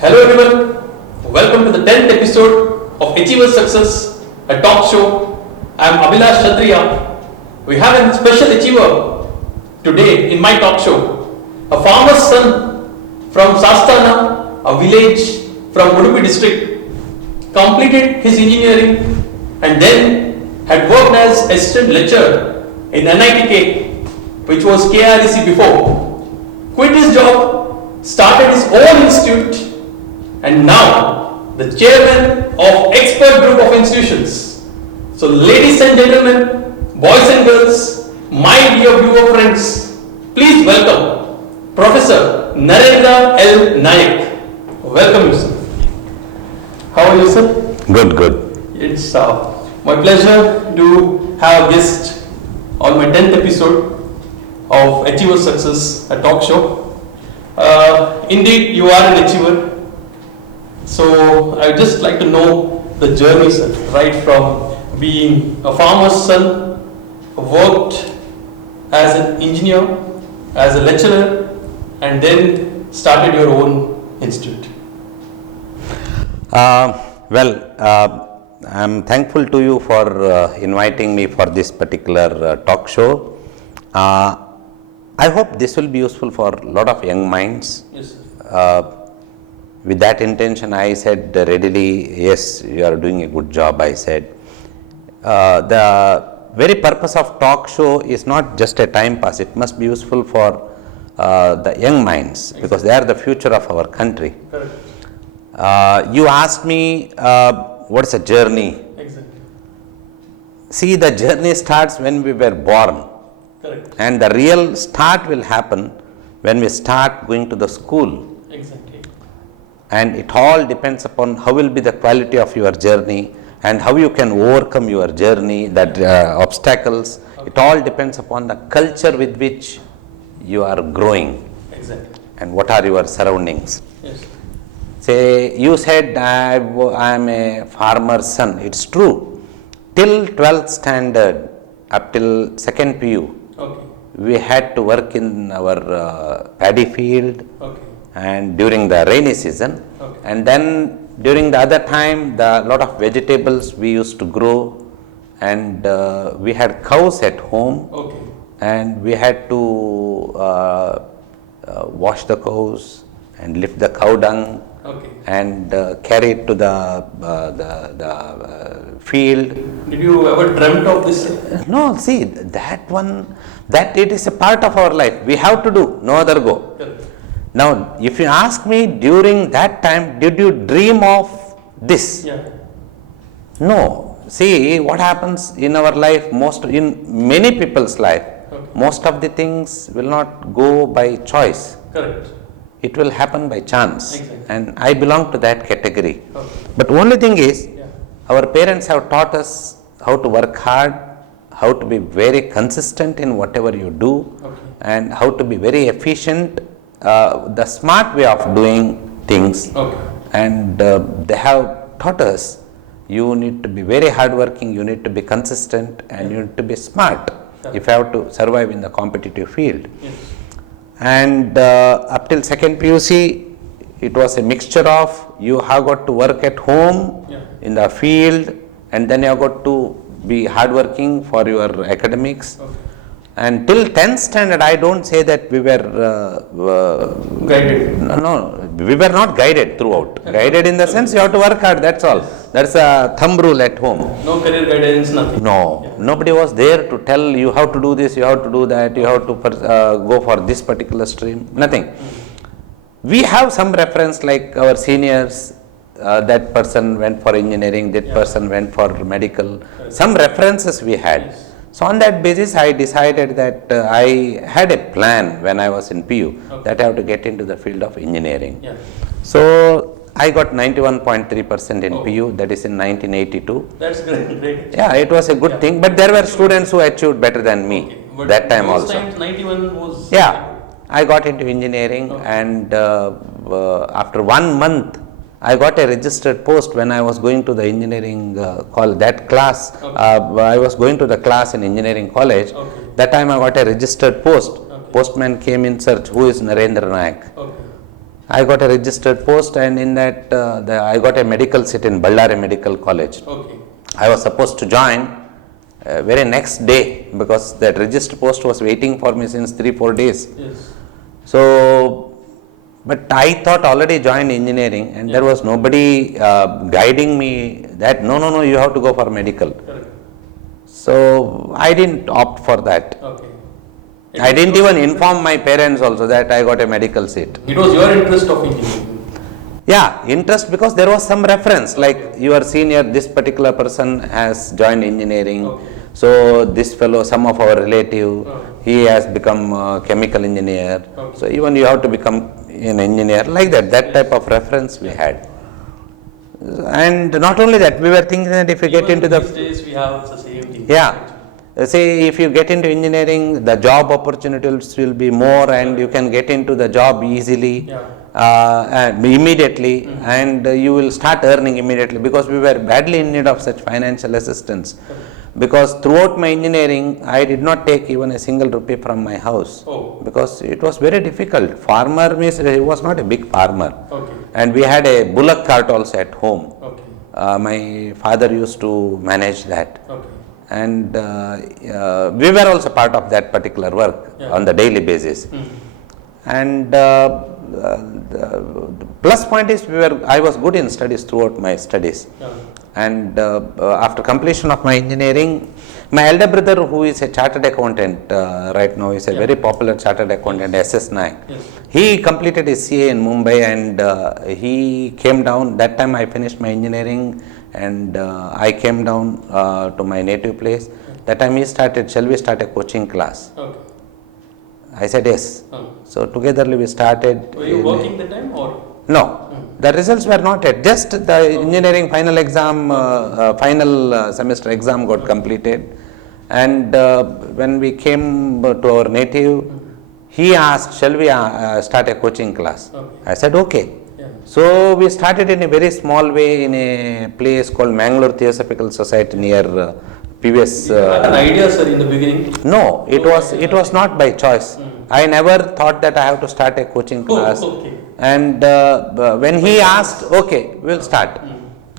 Hello everyone, welcome to the 10th episode of Achievers Success, a talk show. I am Abhilash Kshatriya. We have a special achiever today in my talk show. A farmer's son from Sastana, a village from Udupi district, completed his engineering and then had worked as assistant lecturer in NITK, which was KREC before. Quit his job, started his own institute, and now the chairman of expert group of institutions. So ladies and gentlemen, boys and girls, my dear viewer friends, please welcome Professor Narendra L. Nayak. Welcome you, sir. How are you, sir? Good. It's my pleasure to have a guest on my 10th episode of Achiever Success, a talk show. Indeed, you are an achiever. So I would just like to know the journey, sir, right from being a farmer's son, worked as an engineer, as a lecturer, and then started your own institute. I'm thankful to you for inviting me for this particular talk show. I hope this will be useful for a lot of young minds. Yes, sir. With that intention, I said readily, yes, you are doing a good job, I said. The very purpose of talk show is not just a time pass, it must be useful for the young minds, because they are the future of our country. Correct. You asked me what's a journey. Exactly. See, the journey starts when we were born. Correct. And the real start will happen when we start going to the school. Exactly. And it all depends upon how will be the quality of your journey and how you can overcome your journey, that obstacles. Okay. It all depends upon the culture with which you are growing. Exactly. And what are your surroundings. Yes. Say, you said I am a farmer's son. It's true. Till 12th standard, up till 2nd PU, Okay. we had to work in our paddy field. Okay. And during the rainy season, Okay. and then during the other time, the lot of vegetables we used to grow, and we had cows at home, Okay. and we had to wash the cows and lift the cow dung Okay. and carry it to the field. Did you ever dreamt of this, sir? No, see that it is a part of our life. We have to do, no other go. Correct. Now, if you ask me during that time, did you dream of this? Yeah. No. See, what happens in our life, in many people's life, Okay. most of the things will not go by choice. Correct. It will happen by chance. Exactly. And I belong to that category. Okay. But only thing is, Yeah. our parents have taught us how to work hard, how to be very consistent in whatever you do, Okay. and how to be very efficient. The smart way of doing things, Okay. and they have taught us you need to be very hardworking, you need to be consistent, and you need to be smart if you have to survive in the competitive field. Yes. And up till 2nd PUC, it was a mixture of you have got to work at home, Yeah. in the field, and then you have got to be hardworking for your academics. Okay. And till 10th standard, I don't say that we were Guided. no, we were not guided throughout. Guided in the sense you have to work hard, that's all. That's a thumb rule at home. No career guidance, nothing. No, Yeah. nobody was there to tell you how to do this, you have to do that, you have to go for this particular stream, nothing. We have some reference like our seniors, that person went for engineering, that Yeah. person went for medical, some references we had. Yes. So on that basis, I decided that I had a plan when I was in PU, Okay. that I have to get into the field of engineering. Yeah. So I got 91.3% in Oh. PU, that is in 1982. That's great. Great. Yeah, it was a good Yeah. thing, but there were students who achieved better than me Okay. But that time those also. times 91 was. Yeah, I got into engineering, Okay. and after 1 month, I got a registered post when I was going to the engineering that class. Okay. I was going to the class in engineering college. Okay. That time I got a registered post. Okay. Postman came in search, who is Narendra Nayak? Okay. I got a registered post, and in that I got a medical seat in Ballari Medical College. Okay. I was supposed to join very next day because that registered post was waiting for me since 3-4 days. Yes. So, but I thought already joined engineering, and there was nobody guiding me that no, you have to go for medical. Correct. So I didn't opt for that. Okay. I didn't even inform my parents also that I got a medical seat. It was your interest of engineering. Yeah, interest because there was some reference like your senior, this particular person has joined engineering. Okay. So this fellow, some of our relative, Okay. he has become a chemical engineer. Okay. So even you have to become an engineer like that. That type of reference we had. And not only that, we were thinking that if you get into These days we have the same thing. yeah. Say if you get into engineering, the job opportunities will be more, and you can get into the job easily, and immediately, and you will start earning immediately because we were badly in need of such financial assistance. Because throughout my engineering, I did not take even a single rupee from my house because it was very difficult. Farmer means he was not a big farmer, and we had a bullock cart also at home. My father used to manage that. And we were also part of that particular work on the daily basis. And the plus point is I was good in studies throughout my studies. And after completion of my engineering, my elder brother, who is a chartered accountant right now, is a very popular chartered accountant, S.S. Naik. He completed his CA in Mumbai, and he came down. That time I finished my engineering, and I came down to my native place. That time he started, shall we start a coaching class? I said yes. So togetherly we started. Were you working the time or? No, the results were not yet. Just the engineering final exam, final semester exam got completed. And when we came to our native, he asked, shall we start a coaching class? I said okay. So we started in a very small way in a place called Mangalore Theosophical Society near PVS. You had an idea, sir, in the beginning? No, it was not by choice. I never thought that I have to start a coaching class. And when he asked, okay, we'll start.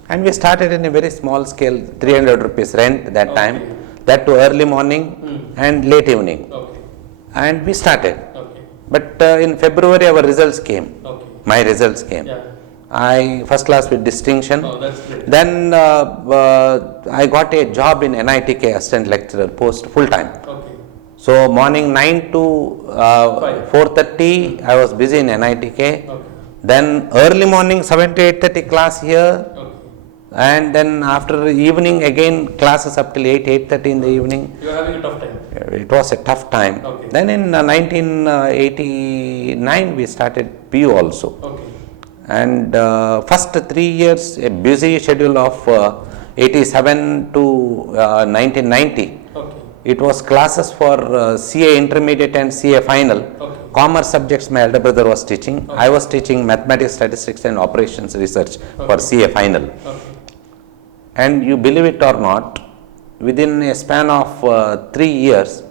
And we started in a very small scale, 300 rupees rent that time, that to early morning and late evening. And we started. But in February our results came. My results came. I first class with distinction. Then I got a job in NITK assistant lecturer post full time. So morning 9 to 4:30 I was busy in NITK. Then early morning 7 to 8:30 class here. And then after evening again classes up till 8:30 in the evening. You were having a tough time. It was a tough time. Then in 1989 we started PU also. And first 3 years a busy schedule of 87 to 1990. It was classes for CA intermediate and CA final. Commerce subjects my elder brother was teaching. I was teaching mathematics, statistics and operations research for CA final. And you believe it or not, within a span of 3 years,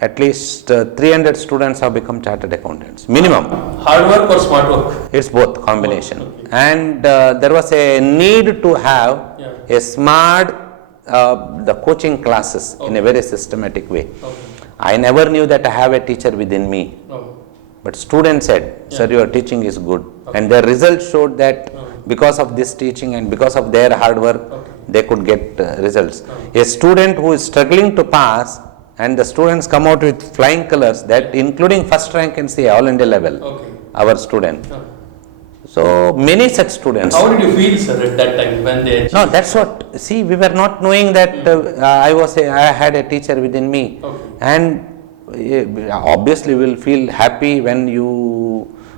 at least 300 students have become chartered accountants, minimum. Hard work or smart work? It's both, combination. And there was a need to have a smart the coaching classes in a very systematic way. I never knew that I have a teacher within me. But students said, sir, your teaching is good. And their results showed that because of this teaching and because of their hard work, they could get results. A student who is struggling to pass, and the students come out with flying colors, that including first rank in CA all India level, our student. So many such students. How did you feel, sir, at that time when they achieved? No, that's what. See, we were not knowing that I had a teacher within me, and obviously we will feel happy when you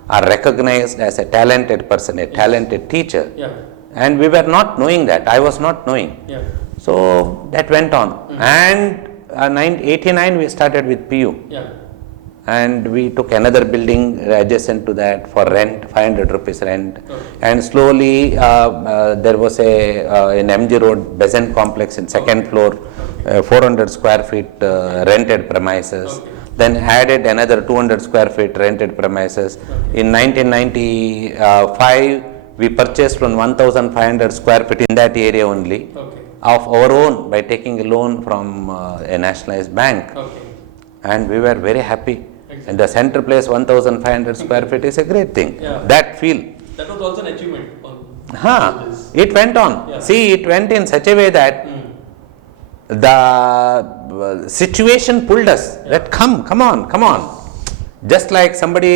are recognized as a talented person, a talented teacher. And we were not knowing that. I was not knowing. So that went on, and 1989 we started with PU. And we took another building adjacent to that for rent, 500 rupees rent. And slowly there was in MG Road Besant complex in second floor, 400 square feet rented premises. then added another 200 square feet rented premises. In 1995, we purchased one 1,500 square feet in that area only of our own by taking a loan from a nationalized bank. And we were very happy. And the center place 1,500 square feet is a great thing. That feel. That was also an achievement. It went on. See, it went in such a way that the situation pulled us. That come on. Just like somebody,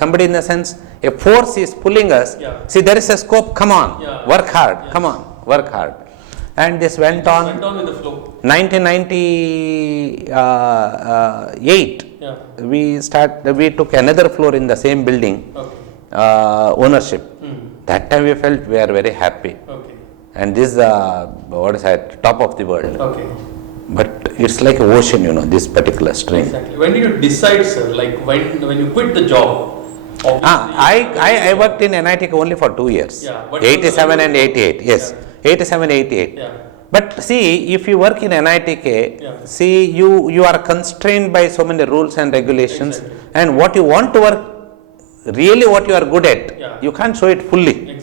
somebody in the sense, a force is pulling us. See, there is a scope. Come on, work hard. Come on, work hard. And this went on. Went on with the flow. 1998, we took another floor in the same building, ownership. That time we felt we are very happy. And this is top of the world. But it's like an ocean, this particular stream. Exactly. When did you decide, sir? Like when you quit the job? I worked in NITK only for 2 years. 87 and 88. Yes. 87, 88. But see, if you work in NITK, see, you are constrained by so many rules and regulations, and what you want to work, really what you are good at, you can't show it fully.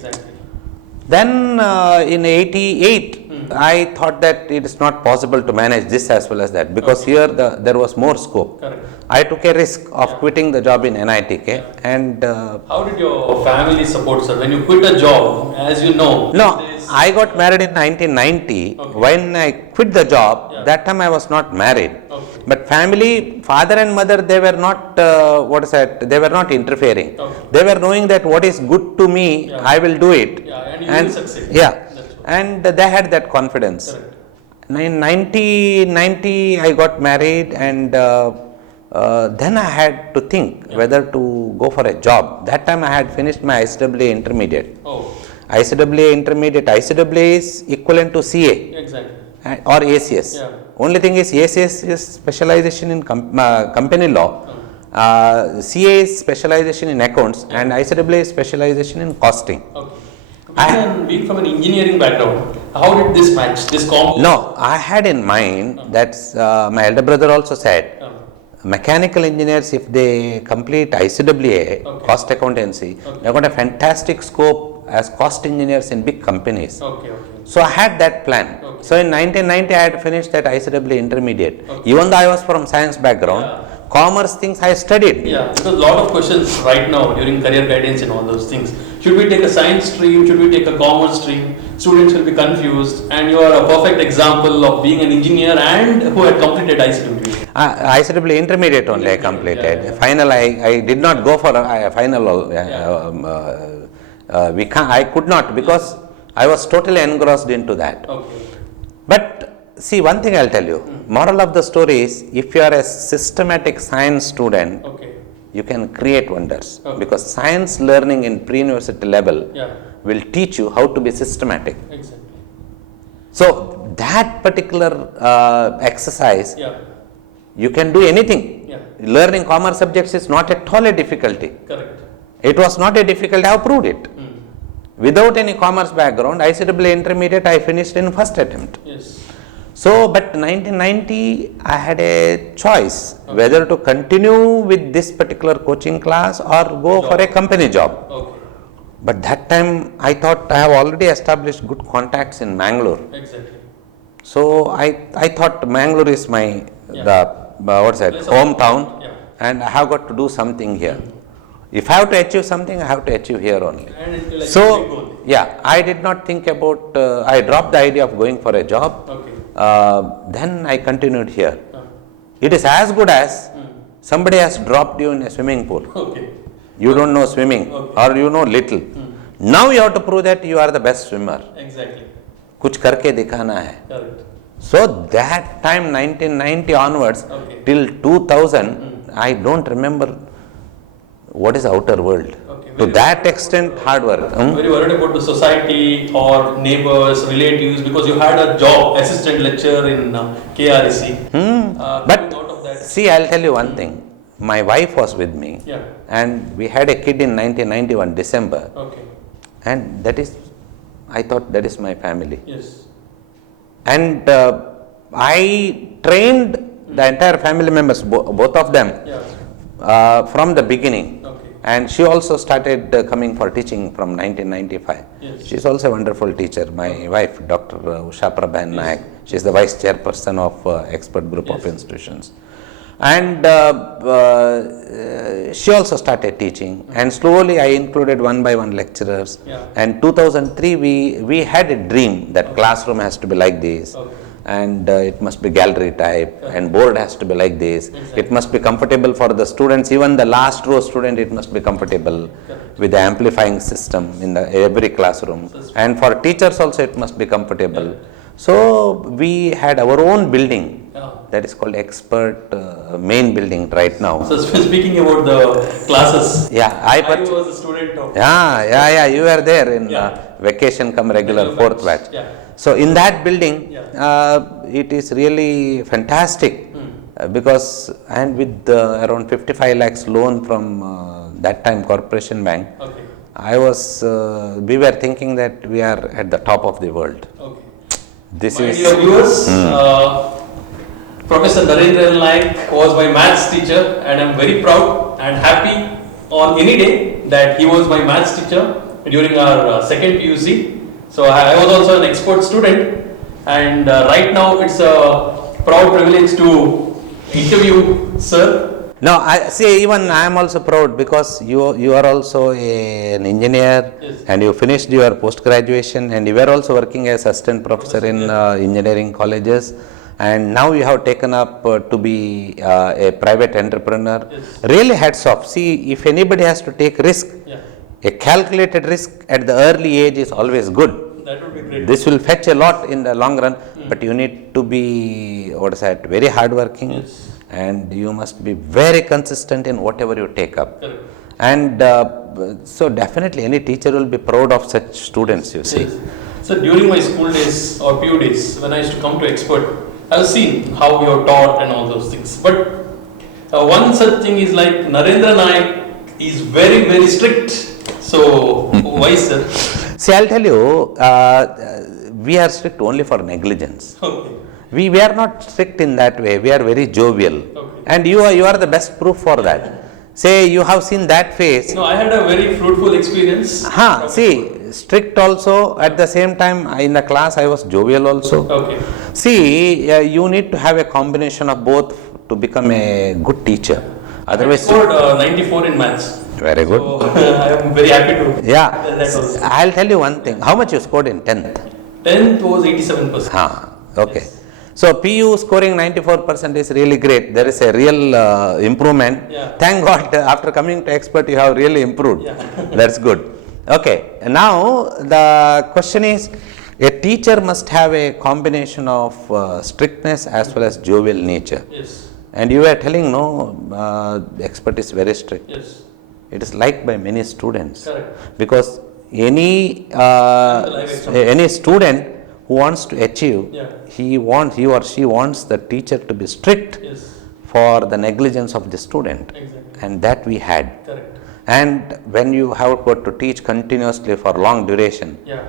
Then in 88, I thought that it is not possible to manage this as well as that, because here there was more scope. I took a risk of quitting the job in NITK and... How did your family support, sir? When you quit a job, as you know... No, I got married in 1990. When I quit the job, that time I was not married. But family, father and mother, they were not, they were not interfering. They were knowing that what is good to me, I will do it. And you will succeed. And they had that confidence. In 1990, I got married, and then I had to think whether to go for a job. That time I had finished my ICAA intermediate. ICAA intermediate, ICAA is equivalent to CA or ACS. Only thing is ACS is specialization in company law, CA is specialization in accounts, and ICAA is specialization in costing. Being from an engineering background, how did this match, this combo? No, I had in mind that my elder brother also said, mechanical engineers, if they complete ICAA, cost accountancy, they got a fantastic scope as cost engineers in big companies. So I had that plan. So in 1990, I had finished that ICAA intermediate. Even though I was from science background, commerce things I studied. Because a lot of questions right now during career guidance and all those things. Should we take a science stream? Should we take a commerce stream? Students will be confused, and you are a perfect example of being an engineer and who had completed ICAA. ICAA intermediate only I completed. Final, I did not go for a final. I could not, because I was totally engrossed into that. But see, one thing I'll tell you. Moral of the story is, if you are a systematic science student, you can create wonders, because science learning in pre-university level will teach you how to be systematic. So that particular exercise, you can do anything. Learning commerce subjects is not at all a difficulty. It was not a difficulty, I have proved it. Without any commerce background, ICAA intermediate I finished in first attempt. So, but 1990, I had a choice whether to continue with this particular coaching class or go for a company job. But that time, I thought I have already established good contacts in Mangalore. So, I thought Mangalore is my hometown, and I have got to do something here. If I have to achieve something, I have to achieve here only. So, I did not think about, I dropped the idea of going for a job. Then I continued here. It is as good as somebody has dropped you in a swimming pool. You don't know swimming, or you know little. Now you have to prove that you are the best swimmer. Kuch karke dikhana hai. So that time, 1990 onwards, till 2000, I don't remember what is outer world. To that extent, hard work. Very worried about the society or neighbors, relatives, because you had a job, assistant lecturer in KRSC. But see, I'll tell you one thing. My wife was with me, and we had a kid in 1991 December, and that is, I thought that is my family. And I trained the entire family members, both of them, Yeah. from the beginning. Okay. And she also started coming for teaching from 1995. Yes. She is also a wonderful teacher. My wife, Dr. Usha Prabhan Nayak, she is the vice chairperson of expert group of Yes. institutions. And she also started teaching, and slowly I included one by one lecturers. Yeah. And 2003 we had a dream that classroom has to be like this. Okay. And it must be gallery type, and board has to be like this. Exactly. It must be comfortable for the students, even the last row student, it must be comfortable with the amplifying system in the every classroom. And for teachers also it must be comfortable. So we had our own building, Yeah. that is called expert main building right now. So speaking about the classes, Yeah, I I was a student of yeah, you were there in Yeah. vacation come regular Regular fourth batch. batch. Yeah. So in that building, Yeah. it is really fantastic because, and with around 55 lakhs loan from that time Corporation Bank, Okay. I was, we were thinking that we are at the top of the world. Okay. This My is, dear viewers, Professor Narendra Naik was my maths teacher, and I'm very proud and happy on any day that he was my maths teacher during our second PUC. So I was also an expert student, and right now it's a proud privilege to interview sir. no, I see, even I am also proud because you are also an engineer. Yes. And you finished your post graduation, and you were also working as assistant professor in engineering colleges, and now you have taken up to be a private entrepreneur. Yes. Really hats off. See, if anybody has to take risk, Yeah, a calculated risk at the early age is always good. that would be great. This will fetch a lot in the long run, but you need to be, what is that, very hardworking. Yes. And you must be very consistent in whatever you take up. Correct. And so definitely any teacher will be proud of such students, you see. Yes. So during my school days or PU days, when I used to come to expert, I have seen how you are taught and all those things. But one such thing is like Narendra Naik is very, very strict. So why, sir? See, I'll tell you, we are strict only for negligence. Okay. We are not strict in that way. We are very jovial. Okay. And you are the best proof for that. Say, you have seen that face. No, I had a very fruitful experience. See, strict also, at the same time, in the class I was jovial also. Okay. See, you need to have a combination of both to become a good teacher. I Otherwise, scored 94 in maths. very good. So I am very happy to. Yeah, That was. I'll tell you one thing. How much you scored in 10th? 10th was 87%. Okay. So PU scoring 94% is really great. There is a real improvement. Yeah. Thank God, after coming to expert, you have really improved. Yeah. That's good. Okay. Now the question is, a teacher must have a combination of strictness as well as jovial nature. Yes. And you were telling, no, expert is very strict. Yes. It is liked by many students. Correct. Because any Live example. any student who wants to achieve, Yeah. he or she wants the teacher to be strict Yes. for the negligence of the student. Exactly. And that we had. Correct. And when you have got to teach continuously for long duration, Yeah.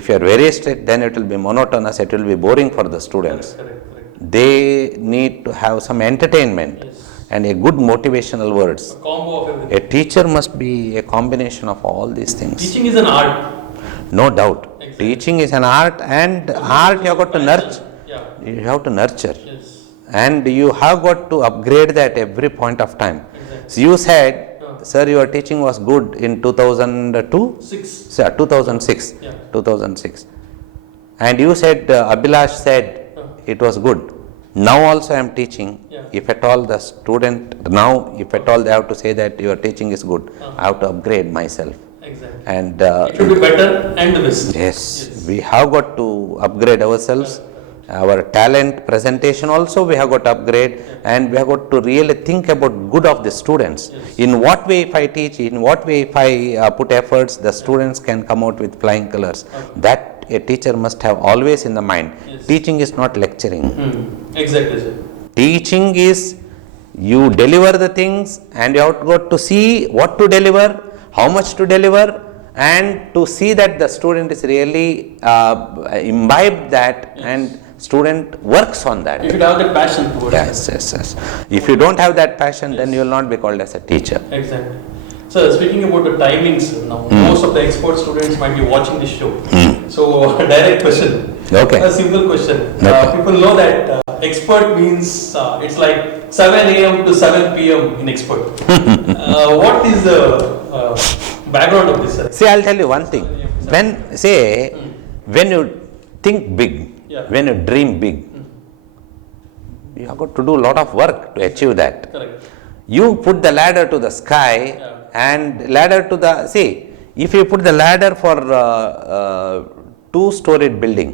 if you are very strict, then it will be monotonous, it will be boring for the students. Correct. Correct. They need to have some entertainment Yes. and a good motivational words. A combo of everything. A teacher must be a combination of all these things. Teaching is an art. No doubt. Exactly. Teaching is an art, and art you have got to nurture. Yeah. You have to nurture. Yes. And you have got to upgrade that every point of time. Exactly. So you said, Yeah. sir, your teaching was good in 2002? 6. Sir, 2006. Yeah. 2006. And you said, Abhilash said it was good. Now also I am teaching. Yeah. If at all the student, now if at all they have to say that your teaching is good, I have to upgrade myself. Exactly. And It should be better and the best. yes, we have got to upgrade ourselves. Our talent presentation also we have got to upgrade, and we have got to really think about good of the students. In what way if I teach, in what way if I put efforts, the students can come out with flying colors. That a teacher must have always in the mind. Yes. Teaching is not lecturing. Exactly, sir. Teaching is you deliver the things, and you have got to see what to deliver, how much to deliver, and to see that the student is really imbibed that, and student works on that. You should have that passion towards Yes. If you don't have that passion, then you will not be called as a teacher. Exactly. So speaking about the timings, now most of the expert students might be watching this show. So direct question. Okay. A simple question. Okay. People know that expert means it's like 7 a.m. to 7 p.m. in expert. What is the background of this? Sir? See, I'll tell you one thing. When you think big, when you dream big, you have got to do a lot of work to achieve that. Correct. You put the ladder to the sky and ladder to the, see, if you put the ladder for two-storied building,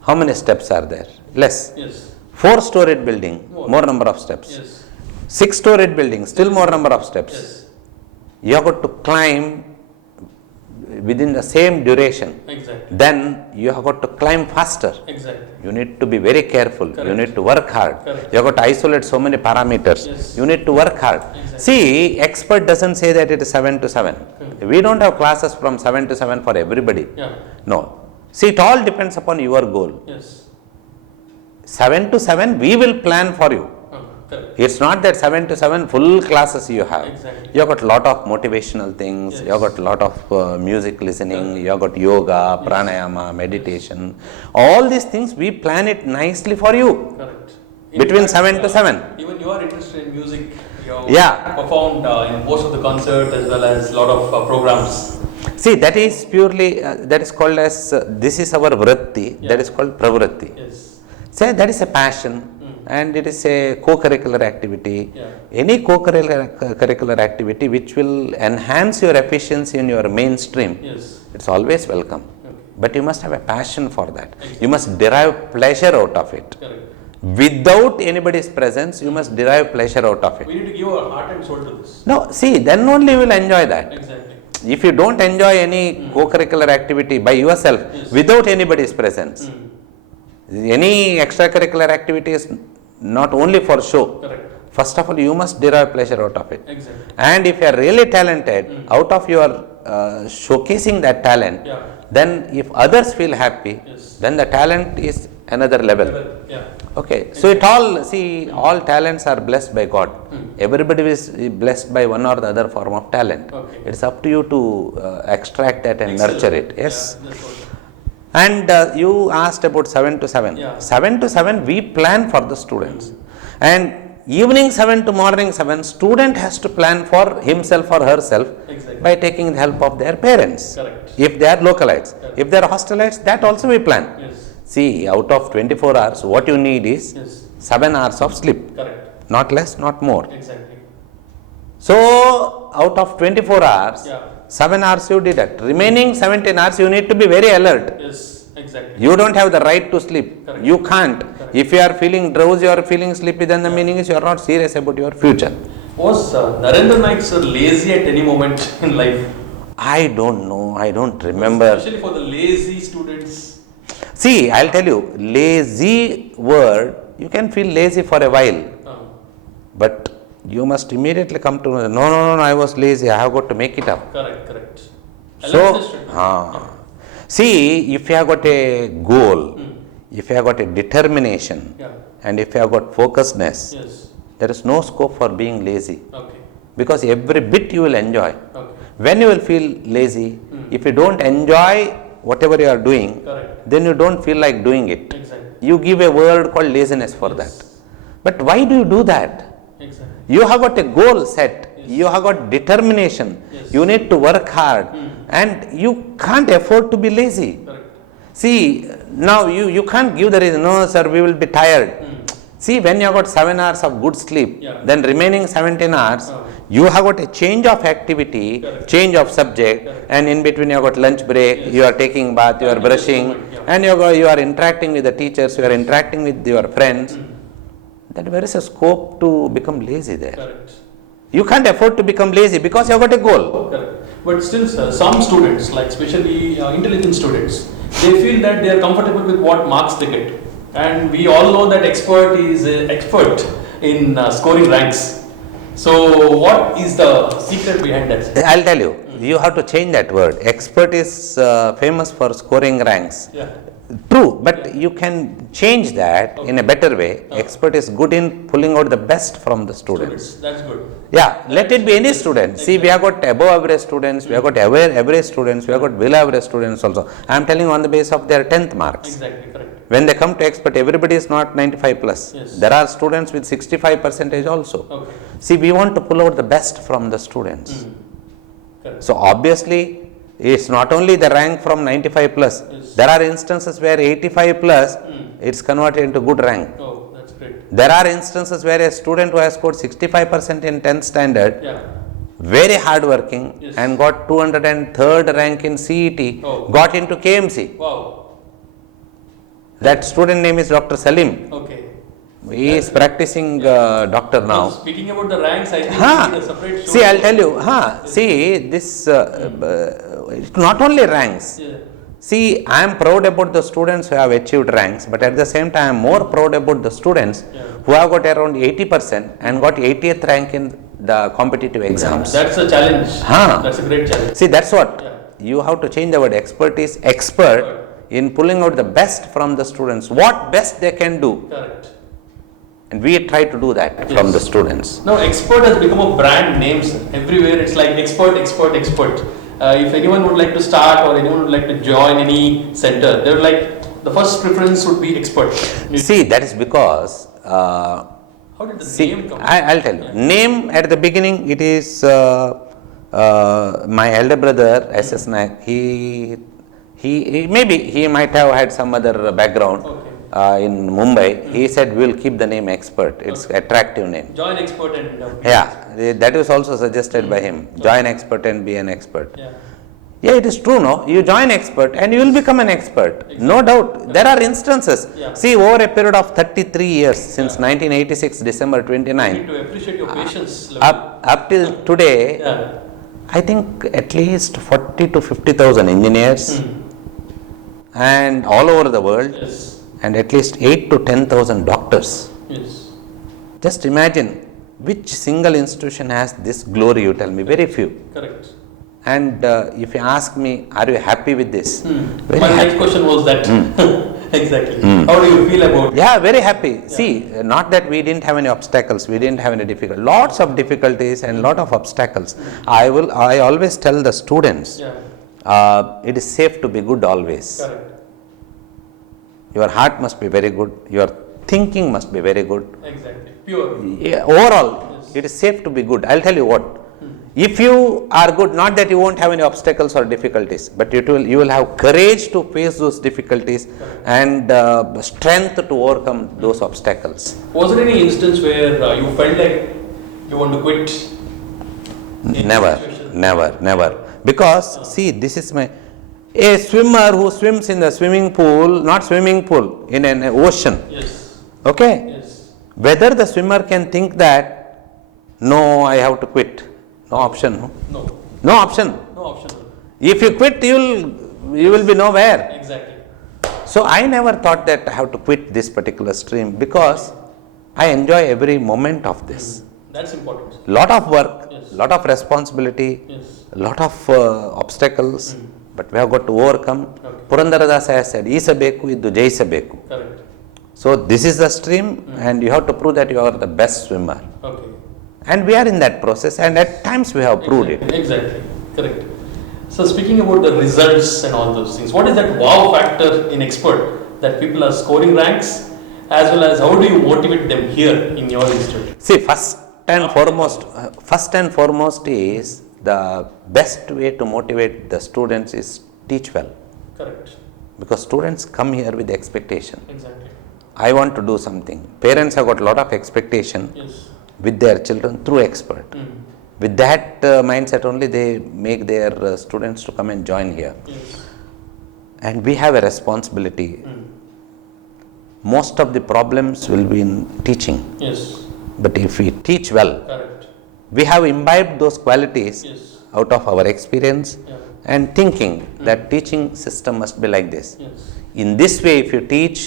how many steps are there? Less. Yes. Four-storied building, more number of steps. Yes. Six-storied building, still more number of steps. Yes. You have got to climb within the same duration. Exactly. Then you have got to climb faster. Exactly. You need to be very careful. Correct. You need to work hard. Correct. You have got to isolate so many parameters. Yes. You need to work hard. Exactly. See, expert doesn't say that it is 7 to 7. We don't have classes from 7 to 7 for everybody. Yeah. No. See, it all depends upon your goal. Yes. 7 to 7, we will plan for you. Correct. It's not that 7 to 7 full classes you have. Exactly. You have got lot of motivational things, you have got lot of music listening, you have got yoga, pranayama, meditation. All these things we plan it nicely for you. Correct. Between 7 to 7. Even you are interested in music. You have performed in most of the concerts as well as a lot of programs. See, that is purely, that is called as, this is our vritti, that is called pravritti. Yes. Say that is a passion. And it is a co-curricular activity. Any co-curricular activity which will enhance your efficiency in your mainstream, it's always welcome. But you must have a passion for that. You must derive pleasure out of it. Without anybody's presence, you must derive pleasure out of it. We need to give our heart and soul to this. No, see, then only you will enjoy that. Exactly. If you don't enjoy any co-curricular activity by yourself, without anybody's presence, any extracurricular activity is not only for show. Correct. First of all, you must derive pleasure out of it. Exactly. And if you are really talented, out of your showcasing that talent, then if others feel happy, then the talent is another level. Okay. So it all, see, all talents are blessed by God. Everybody is blessed by one or the other form of talent. It's up to you to extract that and nurture it. Yes. And you asked about 7 to 7. 7 to 7 we plan for the students. And evening 7 to morning 7, student has to plan for himself or herself by taking the help of their parents. Correct. If they are localites. If they are hostelites, that also we plan. See, out of 24 hours, what you need is 7 hours of sleep. Correct. Not less, not more. Exactly. So, out of 24 hours, 7 hours you deduct. Remaining 17 hours, you need to be very alert. Yes, exactly. You don't have the right to sleep. Correct. You can't. Correct. If you are feeling drowsy or feeling sleepy, then the meaning is you are not serious about your future. Was Narendra Naik sir lazy at any moment in life? I don't know. I don't remember. Especially for the lazy students. See, I'll tell you, lazy word, you can feel lazy for a while. But you must immediately come to know, no, I was lazy. I have got to make it up. Correct. So, see, if you have got a goal, if you have got a determination, and if you have got focusedness, there is no scope for being lazy. Because every bit you will enjoy. When you will feel lazy, if you don't enjoy whatever you are doing, then you don't feel like doing it. You give a word called laziness for that. But why do you do that? You have got a goal set. You have got determination. You need to work hard. And you can't afford to be lazy. See, now you can't give the reason, no sir, we will be tired. See, when you have got 7 hours of good sleep, then remaining 17 hours, you have got a change of activity, change of subject, and in between you have got lunch break, you are taking bath, you are brushing, and you are interacting with the teachers, you are interacting with your friends. Then where is a scope to become lazy there? You can't afford to become lazy because you have got a goal. But still, sir, some students, like especially intelligent students, they feel that they are comfortable with what marks they get. And we all know that expert is an expert in scoring ranks. So what is the secret behind that? I'll tell you, you have to change that word. Expert is famous for scoring ranks. True, but you can change that in a better way. Expert is good in pulling out the best from the students. That's good. Yeah, let it be any student. See, we have got above average students, we have got average students, we have got below average students also. I am telling on the basis of their 10th marks. Exactly, correct. When they come to expert, everybody is not 95 plus. Yes. There are students with 65 percentage also. Okay. See, we want to pull out the best from the students. Correct. So obviously, it's not only the rank from 95 plus. Yes. There are instances where 85 plus, it's converted into good rank. Oh, that's great. There are instances where a student who has scored 65% in 10th standard, Yeah. very hard working, Yes. and got 203rd rank in CET, Oh. got into KMC. Wow. That student name is Dr. Salim. Okay. He is practicing doctor now. Speaking about the ranks, I think Huh. we need a separate show. See, I'll tell you. See, this it's not only ranks. Yeah. See, I am proud about the students who have achieved ranks, but at the same time, I am more proud about the students who have got around 80% and got 80th rank in the competitive exams. That's a challenge. Huh. That's a great challenge. See, that's what Yeah. you have to change the word. Expertise, expert in pulling out the best from the students. What best they can do, Correct. and we try to do that from the students. Now, expert has become a brand name, sir. Everywhere it's like expert, expert, expert. If anyone would like to start or anyone would like to join any center, they're like, the first preference would be expert. See, that is because, How did the see, name come? I'll tell you. Name at the beginning, it is my elder brother, S.S. Naik. He maybe he might have had some other background in Mumbai. He said, we'll keep the name expert. It's attractive name. Join expert and Yeah, that was also suggested by him. Join expert and be an expert. yeah. Yeah, it is true, no? You join expert and you will become an expert. No doubt. There are instances. Yeah. See, over a period of 33 years, since 1986, December You 29, need to appreciate your patience level. up till today, Yeah. I think at least 40 to 50,000 engineers and all over the world, Yes. and at least 8 to 10,000 doctors. Yes. Just imagine which single institution has this glory, you tell me. Very few. Correct. And if you ask me, are you happy with this? Very My happy. next question was that. Exactly. How do you feel about it? Yeah, very happy. See, not that we didn't have any obstacles, we didn't have any difficulties. Lots of difficulties and lot of obstacles. I always tell the students, Yeah. it is safe to be good always. Correct. Your heart must be very good. Your thinking must be very good. Exactly. Pure. Yeah, overall, it is safe to be good. I'll tell you what. If you are good, not that you won't have any obstacles or difficulties, but you will have courage to face those difficulties and strength to overcome those obstacles. Was there any instance where you felt like you want to quit? In Never, this situation? never. Because, see, this is a swimmer who swims in the swimming pool, not swimming pool, in an ocean. Yes. Okay? Yes. Whether the swimmer can think that, no, I have to quit. No option, no? No. No option. No option. If you quit, you will be nowhere. Exactly. So I never thought that I have to quit this particular stream because I enjoy every moment of this. That's important. Lot of work, Yes. lot of responsibility, Yes. lot of obstacles, but we have got to overcome. Okay. Purandaradasa has said, "Isabeku iddu jaisabeku." Correct. So this is the stream, and you have to prove that you are the best swimmer. Okay. And we are in that process, and at times we have proved it. Exactly. Correct. So speaking about the results and all those things, what is that wow factor in expert that people are scoring ranks, as well as how do you motivate them here in your institute? See, first and foremost is the best way to motivate the students is teach well, Correct. because students come here with expectation. Exactly. I want to do something. Parents have got a lot of expectation Yes. with their children through expert. With that mindset only they make their students to come and join here. Yes. And we have a responsibility. Most of the problems will be in teaching. Yes. But if we teach well, Correct. we have imbibed those qualities Yes. out of our experience Yeah. and thinking that teaching system must be like this. Yes. In this way, if you teach,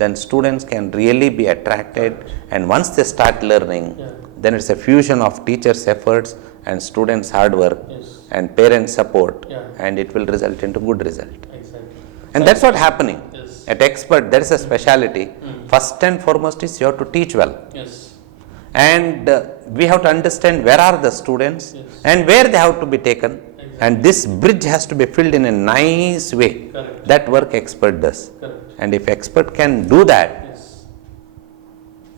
then students can really be attracted, and once they start learning, then it's a fusion of teachers' efforts and students' hard work Yes. and parents' support, Yeah. and it will result into good result. Exactly. And that's what happening. Yes. Yes. At expert, there is a speciality. First and foremost is you have to teach well. Yes. And we have to understand where are the students Yes. and where they have to be taken. Exactly. And this bridge has to be filled in a nice way. Correct. That work expert does. Correct. And if expert can do that, Yes.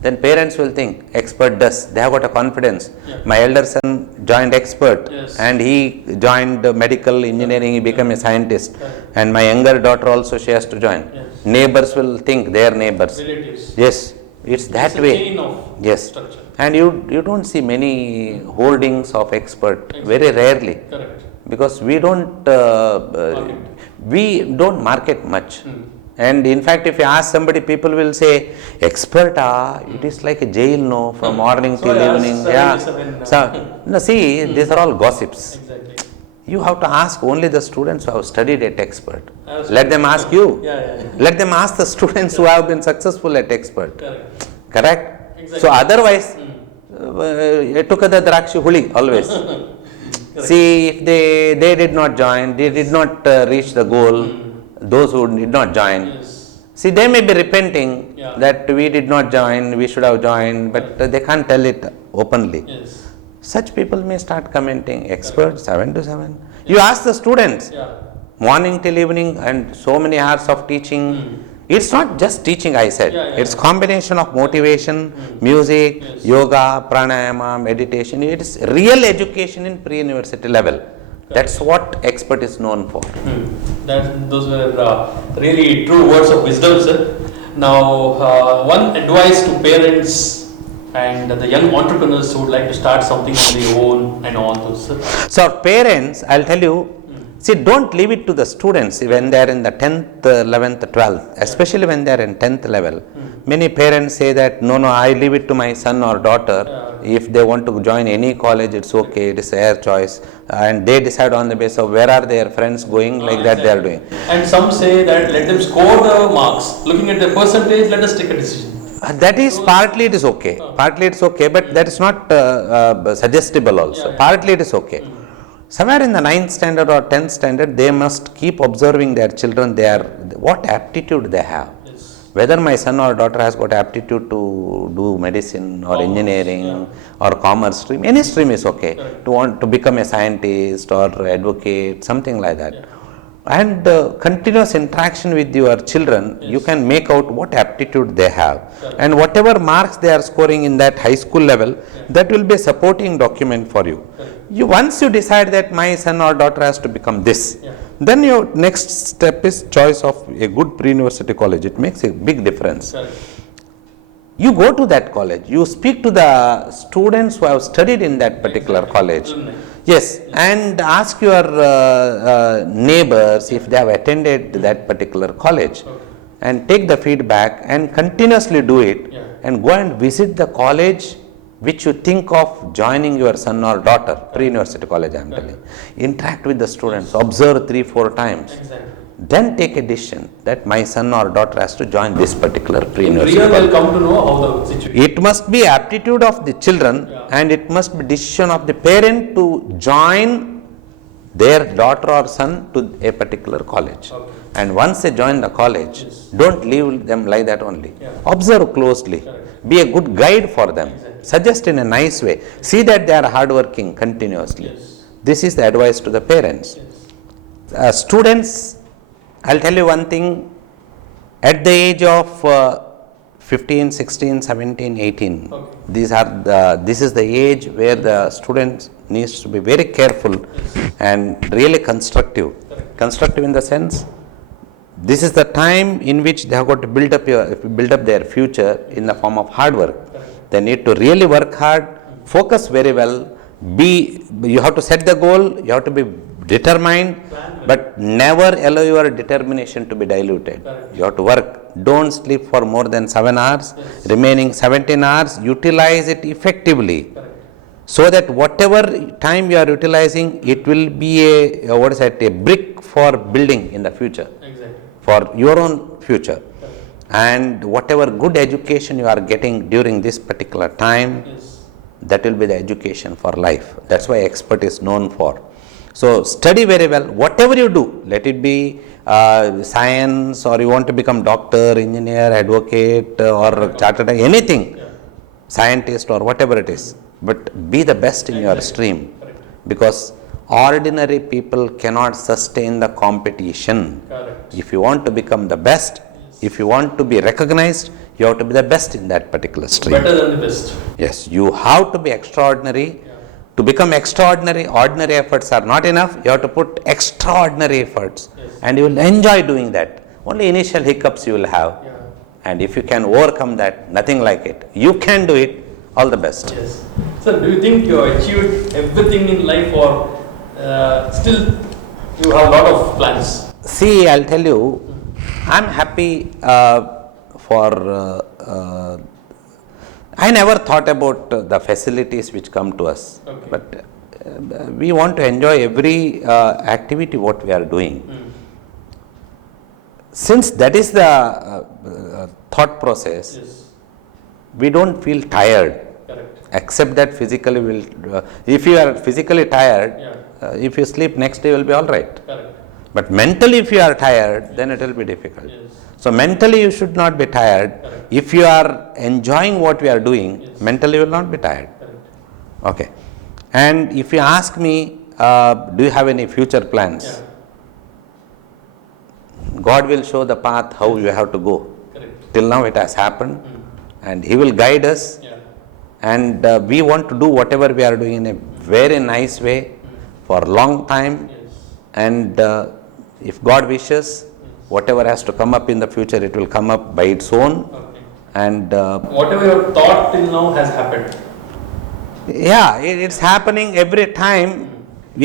then parents will think expert does. They have got a confidence. Yeah. My elder son joined expert Yes. and he joined medical engineering, he became a scientist. Correct. And my younger daughter also, she has to join. Yes. Neighbors will think their neighbors. Relatives. Yes, it's that It's a way. chain of Yes. structure. And you don't see many holdings of expert, very rarely. Correct. Because we don't market much. And in fact, if you ask somebody, people will say, expert, it is like a jail, no, from morning So till I asked evening. Sir Yeah. Elizabeth, So, no, see, these are all gossips. Exactly. You have to ask only the students who have studied at expert. I was- Let them ask you. Yeah. Let them ask the students who have been successful at expert. Correct. Correct? Exactly. So otherwise, Tukada Drakshi Huli, always. See, if they did not join, they did not reach the goal, those who did not join. Yes. See, they may be repenting Yeah. that we did not join, we should have joined, but they can't tell it openly. Yes. Such people may start commenting, expert 7 to 7. You ask the students, Yeah. morning till evening and so many hours of teaching. It's not just teaching, I said. Yeah. It's combination of motivation, music, Yes. yoga, pranayama, meditation. It is real education in pre-university level. That's what expert is known for. Those were really true words of wisdom, sir. Now, one advice to parents and the young entrepreneurs who would like to start something on their own and all those, sir. So parents, I'll tell you, see, don't leave it to the students when they are in the 10th, 11th, 12th, especially when they are in 10th level. Many parents say that, no, I leave it to my son or daughter. If they want to join any college, it's okay, it is their choice. And they decide on the basis of where are their friends going, like that they are doing. And some say that let them score the marks. Looking at the percentage, let us take a decision. That is partly it is okay. Partly it's okay, but that is not suggestible also. Yeah. Partly it is okay. Somewhere in the 9th standard or 10th standard, they must keep observing their children, what aptitude they have. Yes. Whether my son or daughter has got aptitude to do medicine or engineering or commerce stream, any stream is okay. Correct. To want to become a scientist or advocate, something like that. Yeah. And continuous interaction with your children, you can make out what aptitude they have. Correct. And whatever marks they are scoring in that high school level, that will be a supporting document for you. Correct. Once you decide that my son or daughter has to become this, Yeah. then your next step is choice of a good pre-university college. It makes a big difference. Correct. You go to that college, you speak to the students who have studied in that particular college. Alumni. Yes, and ask your neighbors if they have attended that particular college. Okay. And take the feedback and continuously do it. Yeah. And go and visit the college which you think of joining your son or daughter, pre-university college I am telling. Interact with the students, observe 3-4 times. Exactly. Then take a decision that my son or daughter has to join this particular In pre-university real, college. they'll come to know how the situation. It must be aptitude of the children Yeah. and it must be decision of the parent to join their daughter or son to a particular college. Okay. And once they join the college, Yes. don't leave them like that only. Yeah. Observe closely. Correct. Be a good guide for them. Exactly. Suggest in a nice way. See that they are hardworking continuously. Yes. This is the advice to the parents. Yes. Students, I'll tell you one thing. At the age of 15, 16, 17, 18, Okay. this is the age where the students needs to be very careful and really constructive. Correct. Constructive in the sense, this is the time in which they have got to build up their future in the form of hard work. Correct. They need to really work hard, focus very well, you have to set the goal, you have to be determined, but never allow your determination to be diluted. Correct. You have to work. Don't sleep for more than 7 hours. Yes. Remaining 17 hours, utilize it effectively. Correct. So that whatever time you are utilizing, it will be a brick for building in the future, Exactly. for your own future. And whatever good education you are getting during this particular time, Yes. that will be the education for life. That's why expert is known for. So study very well. Whatever you do, let it be science, or you want to become doctor, engineer, advocate, or chartered, anything, scientist or whatever it is. But be the best in your stream, because ordinary people cannot sustain the competition. Correct. If you want to become the best, if you want to be recognized, you have to be the best in that particular stream. Better than the best. Yes, you have to be extraordinary. To become extraordinary, ordinary efforts are not enough. You have to put extraordinary efforts, and you will enjoy doing that. Only initial hiccups you will have, and if you can overcome that, nothing like it. You can do it. All the best. Yes. Sir, do you think you have achieved everything in life, or still you have a lot of plans? See, I'll tell you, I'm happy for. I never thought about the facilities which come to us, Okay. but we want to enjoy every activity what we are doing. Since that is the thought process, Yes. we don't feel tired, Correct. except that physically will. If you are physically tired, if you sleep, next day will be all right. Correct. But mentally, if you are tired, then it will be difficult. Yes. So mentally, you should not be tired. Correct. If you are enjoying what we are doing, Yes. mentally you will not be tired. Correct. Okay. And if you ask me, do you have any future plans? Yeah. God will show the path how you have to go. Correct. Till now it has happened, and He will guide us. Yeah. And we want to do whatever we are doing in a very nice way for a long time. Yes. And if God wishes, whatever has to come up in the future, it will come up by its own. Okay. And Whatever you have thought till now has happened. yeah, it's happening every time.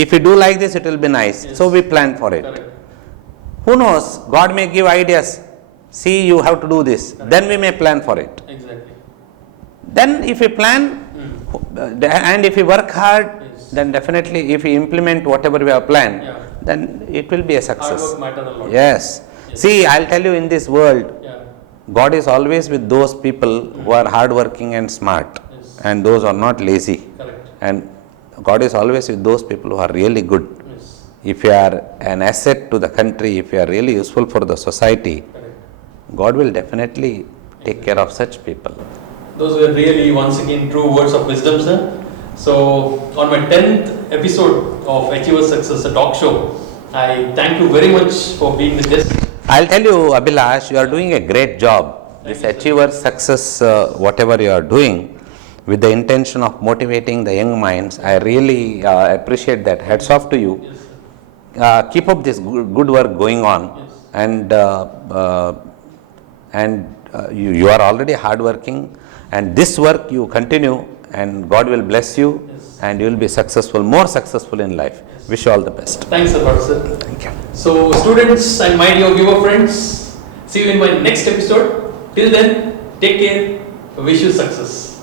If you do like this, it will be nice. Yes. So we plan for it. Correct. Who knows? God may give ideas. See, you have to do this. Then we may plan for it. Exactly. Then if we plan and if we work hard, Yes. then definitely if we implement whatever we have planned, Yeah. then it will be a Hard success. work matters a lot. Yes. Yes. See, I'll tell you, in this world, Yeah. God is always with those people who are hardworking and smart, Yes. and those who are not lazy. Correct. And God is always with those people who are really good. Yes. If you are an asset to the country, if you are really useful for the society, Correct. God will definitely take care of such people. Those were really, once again, true words of wisdom, sir. So, on my 10th episode of Achievers Success, a talk show, I thank you very much for being the guest. I'll tell you, Abhilash, you are doing a great job. This Thank you, sir. Achiever Success, whatever you are doing, with the intention of motivating the young minds, I really appreciate that. Hats off to you. Yes, sir. Keep up this good work going on, Yes. and you are already hardworking, and this work you continue, and God will bless you, Yes. and you will be successful, more successful in life. Yes. Wish you all the best. Thanks a lot, sir. Thank you. So, students and my dear viewer friends, see you in my next episode. Till then, take care. Wish you success.